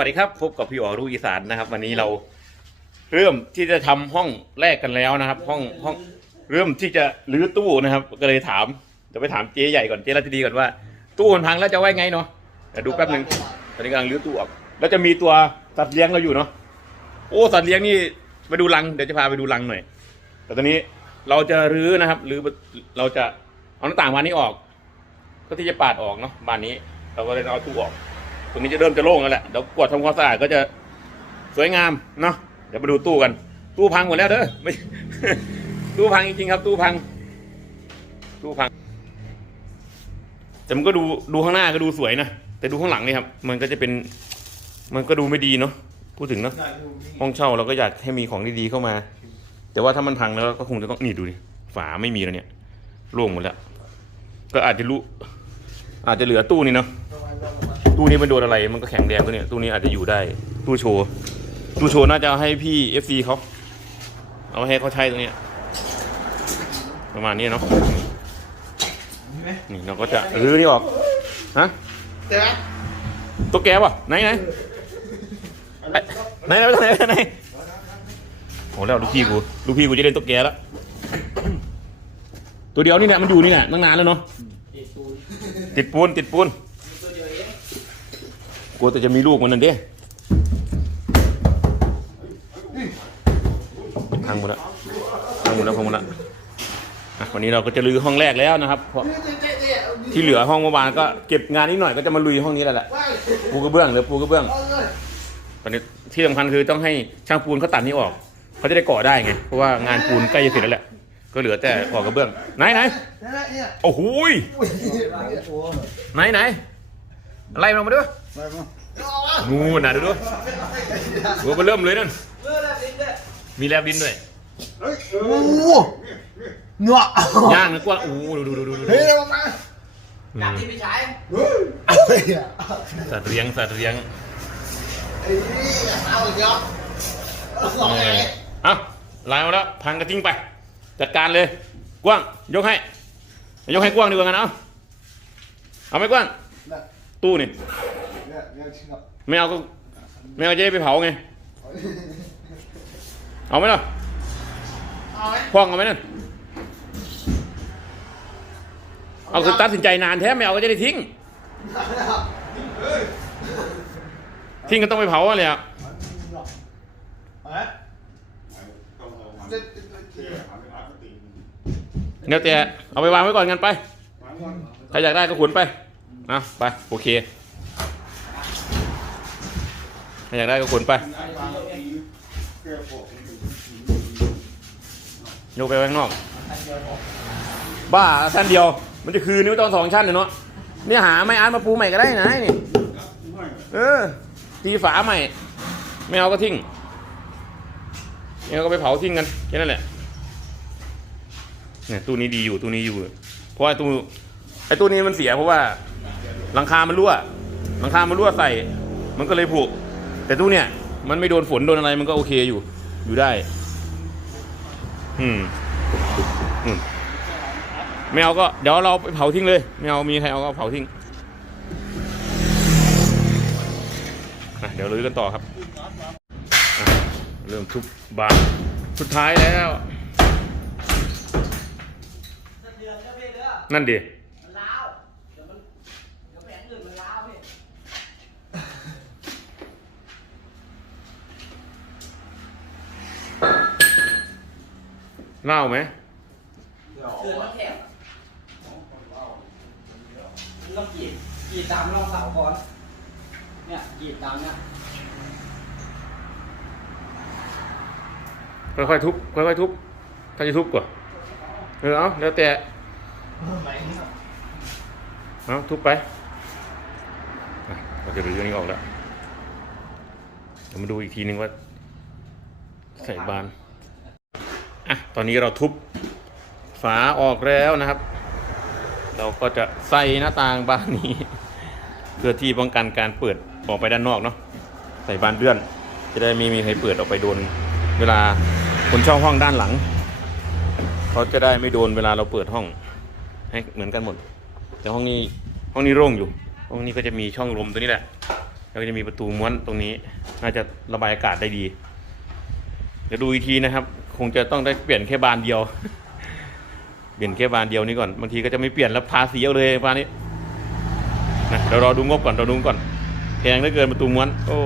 วัสดีครับพบกับพี่อ๋อรู้อีสานนะครับ วันนี้เราเริ่มที่จะทำห้องแรกกันแล้วนะครับ ห้องห้องเริ่มที่จะรื้อตู้นะครับ ก็เลยถามเดี๋ยวไปถามเจ๊ใหญ่ก่อนเจ๊รัตดีก่อนว่า ตู้มันพังแล้วจะไว้ไงเนาะเดี๋ยวดูแป๊บหนึ่งตอนนี้กำลังรื้อตู้ออกแล้วจะมีตัวสัตว์เลี้ยงเราอยู่เนาะโอ้สัตว์เลี้ยงนี่ไปดูรังเดี๋ยวจะพาไปดูรังหน่อยแต่ตอนนี้เราจะรื้อนะครับรื้อเราจะเอาหน้าต่างบานนี้ออก ก็ที่จะปาดออกเนาะบานนี้ เราก็เลยเอาตู้ออก ตรงนี้จะเริ่มจะโล่งแล้วแหละเดี๋ยวกวาดทำความสะอาดก็จะสวยงามเนาะเดี๋ยวมาดูตู้กัน ตู้พังหมดแล้วเด้อไม่ตู้พังจริงๆครับ ตู้พัง ตู้พัง แต่มันก็ดูดูข้างหน้าก็ดูสวยนะแต่ดูข้างหลังนี่ครับ มันก็จะเป็น มันก็ดูไม่ดีเนาะพูดถึงเนาะห้องเช่าเราก็อยากให้มีของดีๆเข้ามา แต่ว่าถ้ามันพังแล้วก็คงจะต้องนี่ดูดิฝาไม่มีแล้วเนี่ยโล่งหมดแล้ว ก็อาจจะรู้อาจจะเหลือตู้นี้เนาะ ตู้นี้มันโดนอะไรมันก็แข็งแรงตัวเนี้ยตู้นี้อาจจะอยู่ได้ตู้โชว์ตู้โชว์น่าจะเอาให้พี่เอฟซีเขาเอาให้เขาใช้ตรงเนี้ยประมาณนี้เนาะนี่เราก็จะรื้อนี่ออกฮะเดี๋ยวนะตัวแกวะไหนไหนไอ้ไหนไหนไหนไหนไหนโอ้แล้วลูกพี่กูลูกพี่กูจะเล่นตัวแกแล้วตัวเดียวนี่แหละมันอยู่นี่แหละตั้งนานแล้วเนาะติดปูนติดปูน กลัวแต่จะมีลูกมันนั่นเด้พังหมดแล้วพังหมดแล้วพังหมดแล้วอะวันนี้เราก็จะลือห้องแรกแล้วนะครับเพราะที่เหลือห้องเมื่อวานก็เก็บงานนิดหน่อยก็จะมาลุยห้องนี้แล้วแหละปูกระเบื้องเหรือปูกระเบื้องตอนนี้ที่สำคัญคือต้องให้ช่างปูนเขาตัดนี้ออกเขาจะได้ก่อได้ไงเพราะว่างานปูนใกล้จะเสร็จแล้วแหละก็เหลือแต่ก่อกระเบื้องไหนไหนนั่นแหละเนี่ยโอ้โหยไหนไหนไล่มันออกมาด้วยไปมั้ งงูน่ะดูดูหัวมันเริ่มเลยนั่นมีแลบดินด้วยโอ้โหเนาะย่างนะกว้างโอ้โหดูดูดูดูดูเฮ้ยเอามาอืมที่พี่ชายเอาไปอะสัตว์เลี้ยงสัตว์เลี้ยงไอ้นี่เอาอีกแล้วเอาสองเอไงอเอาลายมาแล้วพังกระทิ้งไป จัดการเลย กว้าง ยกให้ ยกให้กว้างดีกว่างั้นเอาเอาไหมกว้างเนี่ย ตู้นี่เนี่ยเนี่ยชิครับไม่เอาก็ไม่เอาจะได้ไปเผาไง เอาไหมล่ะเอาไหมคว้างเอาไหมนั่นเอาคือตัดสินใจนานแท้ไม่เอาก็จะได้ทิ้ง ทิ้งก็ต้องไปเผาอะไรอะเอาไหมเดี๋ยวแต่เอาไปวางไว้ก่อนกันไป ใครอยากได้ก็ขุนไป เอาไป โอเคใครอยากได้ก็ขนไปโยกไปข้างนอก บ้าชั้นเดียว มันจะคือนิ้วตองสองชั้นเนาะเนี่ยหาไม้อาร์ตมาปูใหม่ก็ได้นะนี่เออตีฝาใหม่ ไม่เอาก็ทิ้งไม่เอาก็ไปเผาทิ้งกันแค่นั้นแหละเนี่ยตู้นี้ดีอยู่ตู้นี้อยู่ เพราะว่าตู้ไอ้ตู้นี้มันเสียเพราะว่า หลังคามันรั่วหลังคามันรั่วใส่ มันก็เลยผุแต่ตู้เนี่ย มันไม่โดนฝนโดนอะไรมันก็โอเคอยู่ อยู่ได้ อืมอืมไม่เอาก็เดี๋ยวเราไปเผาทิ้งเลยไม่เอามีใครเอาก็เผาทิ้งเดี๋ยวลุยกันต่อครับ เริ่มทุบบานสุดท้ายแล้ว นั่นดิ มันล้าวเดี๋ยวมันเดี๋ยวแผงอื่นมันล้าวพี่ เล่าไหมเดือนมันแข็งมันต้องกรีดกรีดตามรองเสาก่อน เนี่ยกรีดตามเนี่ยค่อยๆทุบค่อยๆทุบถ้าจะทุบก่อนเออเอาแล้วแต่เอาทุบไปอะเราจะรื้ออันนี้ออกแล้วเดี๋ยวมาดูอีกทีนึงว่าใส่บาน อะตอนนี้เราทุบฝาออกแล้วนะครับ เราก็จะใส่หน้าต่างบานนี้ เพื่อที่ป้องกันการเปิดออกไปด้านนอกเนาะใส่บานเลื่อน จะได้ไม่มีใครเปิดออกไปโดน เวลาคนเช่าห้องด้านหลังเขาจะได้ไม่โดนเวลาเราเปิดห้อง ให้เหมือนกันหมด แต่ห้องนี้ห้องนี้โล่งอยู่ ห้องนี้ก็จะมีช่องลมตัวนี้แหละแล้วก็จะมีประตูม้วนตรงนี้ น่าจะระบายอากาศได้ดี เดี๋ยวดูอีกทีนะครับ คงจะต้องได้เปลี่ยนแค่บานเดียว เปลี่ยนแค่บานเดียวนี้ก่อนบางทีก็จะไม่เปลี่ยนแล้วพาสีเอาเลยบานนี้นะเดี๋ยวรอดูงบก่อนรอดูก่อนแพงเหลือเกินประตูม้วน โอ้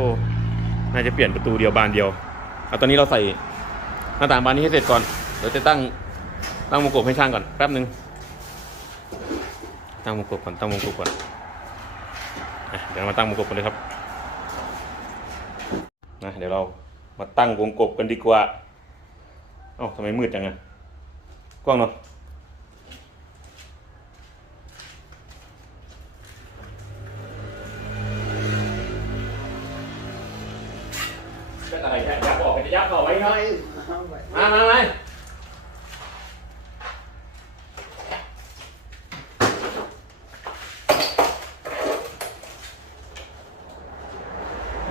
น่าจะเปลี่ยนประตูเดียวบานเดียวเอาตอนนี้เราใส่หน้าต่างบานนี้ให้เสร็จก่อนเดี๋ยวจะตั้งตั้งวงกบให้ช่างก่อนแป๊บหนึ่งตั้งวงกบก่อนตั้งวงกบก่อนเดี๋ยวมาตั้งวงกบกันเลยครับนะเดี๋ยวเรามาตั้งวงกบกันดีกว่า เอ้าทำไมมืดจังอะกว้างเนาะเป็นอะไรเนี่ยยักษ์ออกไปยักษ์ออกไว้หน่อย มามามา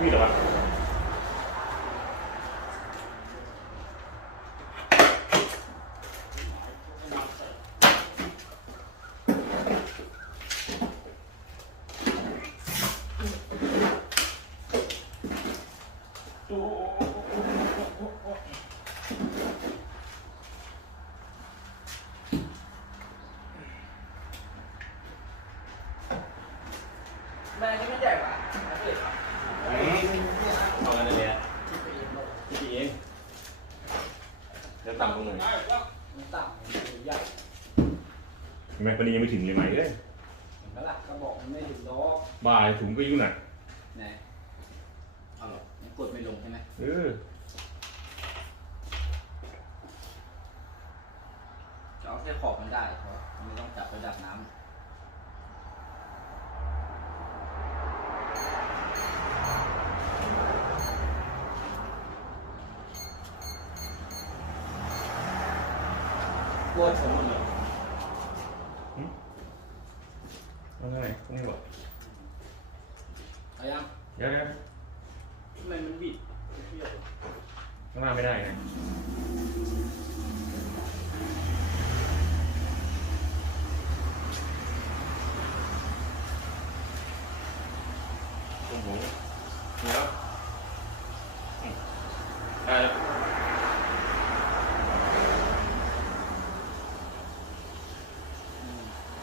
มีเหรอวะแม่นี่ไม่ใหญ่กว่าอันนี้ครับ เอากันเลยอะพี่เองเดี๋ยวต่ำตรงไหน มันต่ำมันใหญ่ แม่ปนียังไม่ถึงเลยไหมเอ้ยเห็นไหมล่ะกระบอกมันไม่ถึงล้อบ่ายถุงก็ยุ่งหนักไหนเอาหรอมันกดไม่ลงใช่ไหมเออจะเอาแค่ขอบมันได้เพราะมันไม่ต้องจับระดับน้ำกลัวผมเหรอเอา ไงตรงนี้บอกเอายังเดี๋ยวนะทำไมมันบิดข้างหน้าไม่ได้ไงโอ้โหเดี๋ยวอืมได้แล้ว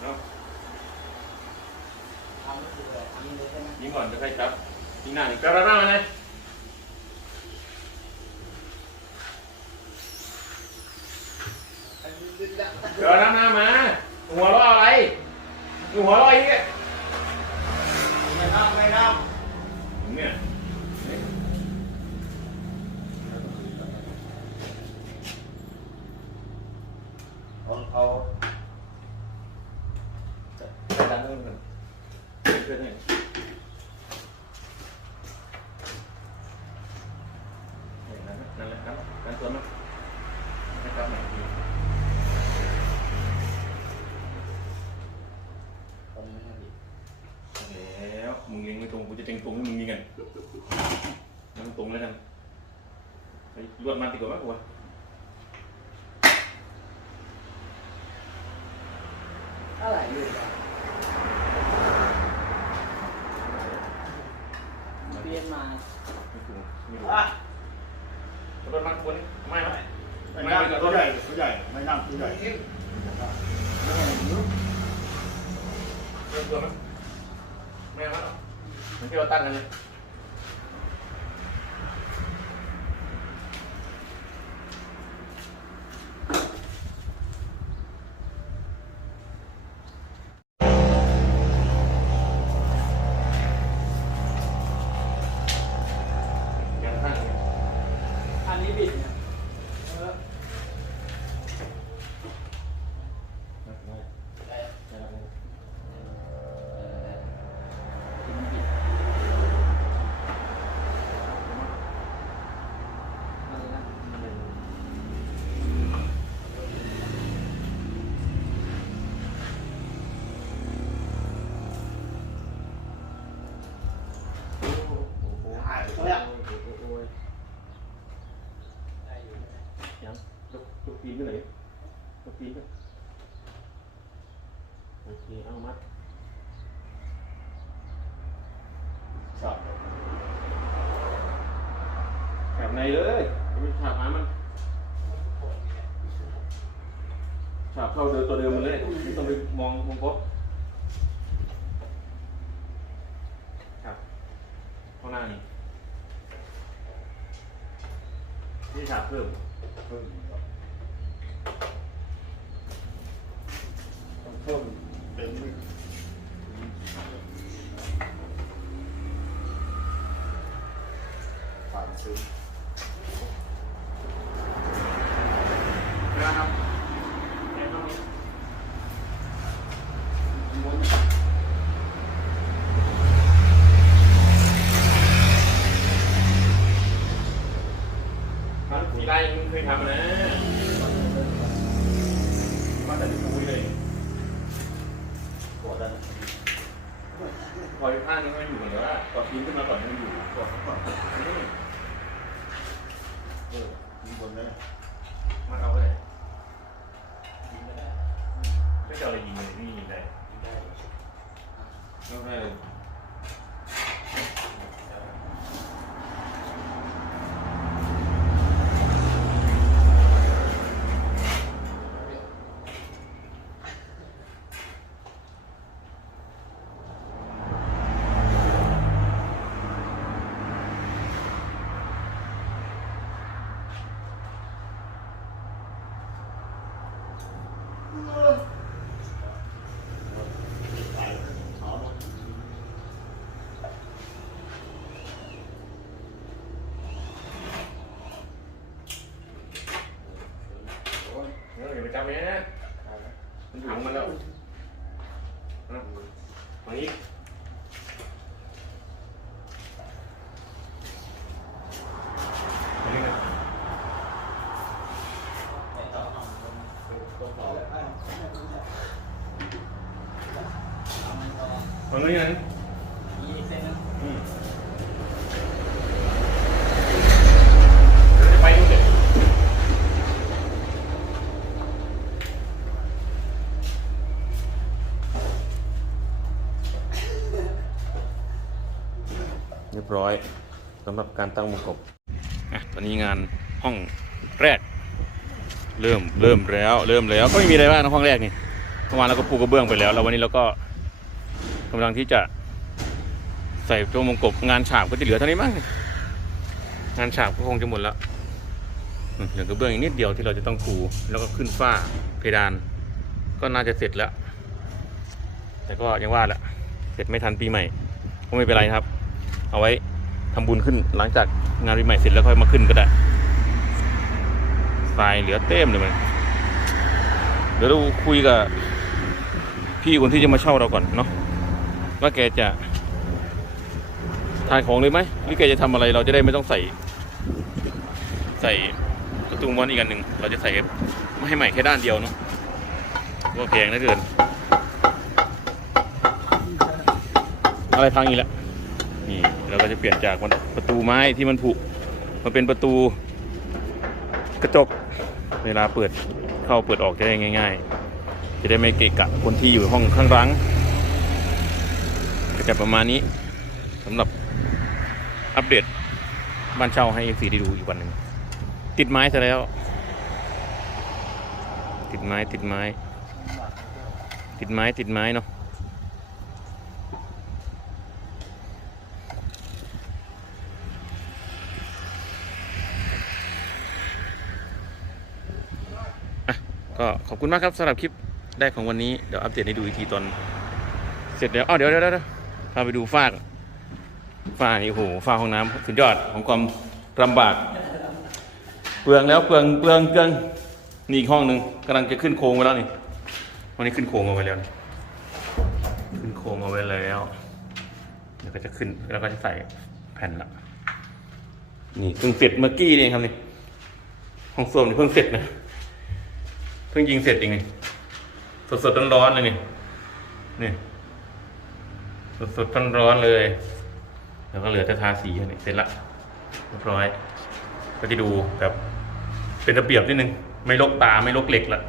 เนาะ ทำนี่คืออะไรทำนี่เลยใช่ไหม ยิงก่อนจะค่อยจับยิงหน้าหนึ่งกระด้างมาเลยเดี๋ยวน้ำหน้ามา หัวเราะอะไรอยู่หัวเราะอีกอะไม่นับไม่นับเนี่ย เอาเอา จะดันเรื่องกันเพื่อนให้นั่นแหละนั่นแหละนั่นตัวมั้ยให้กลับหน่อยดี ตรงนี้นะพี่ แล้วมึง เล็งไม่ตรงกูจะเต็งตรงให้มึงยิงกันนั่งตรงแล้วกันไปรวดมาติดกว่ามั้ยกูวะอะไรอยู่อะเปลี่ยนมาไม่ถูกไม่ถูกอะรถมาคนไม่ไหมไม่นับตัวใหญ่ตัวใหญ่ไม่นับตัวใหญ่เริ่มตัวมั้ยไม่เอาแล้วมันที่เรา ตั้งกันเล ยกยกปีนขึ้นหน่อยดิยกปีนขึ้นโอเคเอามัดสับแถบในเลยไม่ฉาบหามันฉาบเข้าเดินตัวเดิมมันเลยไม่ต้องไปมองมองพบครับข้างหน้านี่นี่ฉาบเพิ่มเพิ่ม ต้องเพิ่มเป็นผ่านซึ้งนะครับสีไล่มึงเคยทำนะมาแต่คุยเลย กดได้ไหม พอยผ้านี้มันอยู่เหมือนว่าตอนปีนขึ้นมาก่อนมันอยู่ก่อนก่อน เออมีบนได้ไหม มาเอาไปเลยก็จะอะไรยิงเลยนี่ยิงได้ก็ได้ เอาละ เอออย่าไปจับเลยนะมันถังมันแล้วนะฝั่งนี้อันนี้นะฝั่งนี้นะอีกเส้นนึงอืมเดี๋ยวจะไปนู่นเลย เร้อยสำหรับการตั้งวงกบตอนนี้งานห้องแรก เริ่มเริ่มแล้ว เริ่มแล้วก็ไม่มีอะไรมากนะห้องแรกนี่เมื่อวานเราก็ปูกระเบื้องไปแล้ว แล้ววันนี้เราก็กำลังที่จะใส่ตัววงกบงานฉาบก็จะเหลือเท่านี้มั้งงานฉาบก็คงจะหมดแล้วเหลือกระเบื้องอีกนิดเดียวที่เราจะต้องปูแล้วก็ขึ้นฝ้าเพดาน ก็น่าจะเสร็จแล้ว แต่ก็ยังว่าแหละเสร็จไม่ทันปีใหม่ก็ไม่เป็นไรครับ เอาไว้ ทำบุญขึ้นหลังจากงานปีใหม่เสร็จแล้วค่อยมาขึ้นก็ได้ทรายเหลือเต็มเลยมันเดี๋ยวเราคุยกับพี่คนที่จะมาเช่าเราก่อนเนาะว่าแกจะทานของเลยไหมหรือแกจะทำอะไรเราจะได้ไม่ต้องใส่ ใส่ประตูม้วนอีกอันหนึ่งเราจะใส่ไม่ให้ใหม่แค่ด้านเดียวเนาะว่าแพงนะเกินอะไรพังอีกแล้ว นี่เราก็จะเปลี่ยนจากประตูไม้ที่มันผุมาเป็นประตูกระจกเวลาเปิดเข้าเปิดออกจะได้ง่าย ๆ จะได้ไม่เกะกะคนที่อยู่ห้องข้างรังก็จะประมาณนี้สำหรับอัปเดตบ้านเช่าให้สีได้ดูอีกวันหนึ่งติดไม้ซะแล้ว ติดไม้ติดไม้ ติดไม้ติดไม้เนาะ ก็ขอบคุณมากครับสำหรับคลิปแรกของวันนี้เดี๋ยวอัปเดตให้ดูอีกทีตอน เสร็จแล้วอ๋อเดี๋ยวเดี๋ยวเดี๋ยวพาไปดูฝ้าฝ้านี่โอ้โหฝ้าห้องน้ำสุดยอดของความลำบาก เปลืองแล้วเปลืองเปลืองเปลืองนี่อีกห้องหนึ่งกำลังจะขึ้นโครงไปแล้วนี่วันนี้ขึ้นโครงเอาไว้แล้วนี่ขึ้นโครงเอาไว้แล้วเดี๋ยวก็จะขึ้นแล้วก็จะใส่แผ่นละนี่เพิ่งเสร็จเมื่อกี้นี่ครับนี่ห้องส้วมนี่เพิ่งเสร็จนะ เพิ่งยิงเสร็จเองนี่สดสดร้อนร้อนๆเลยนี่นี่สดสดร้อนร้อนๆเลยแล้วก็เหลือแต่ทาสีนี่เสร็จละเรียบร้อย ก็จะดูแบบเป็นระเบียบนิดนึง ไม่ลกตาไม่ลกเหล็กละ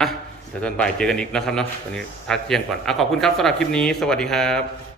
อะเดี๋ยวตอนบ่ายเจอกันอีกนะครับเนาะตอนนี้พักเที่ยงก่อนอะขอบคุณครับสำหรับคลิปนี้ สวัสดีครับ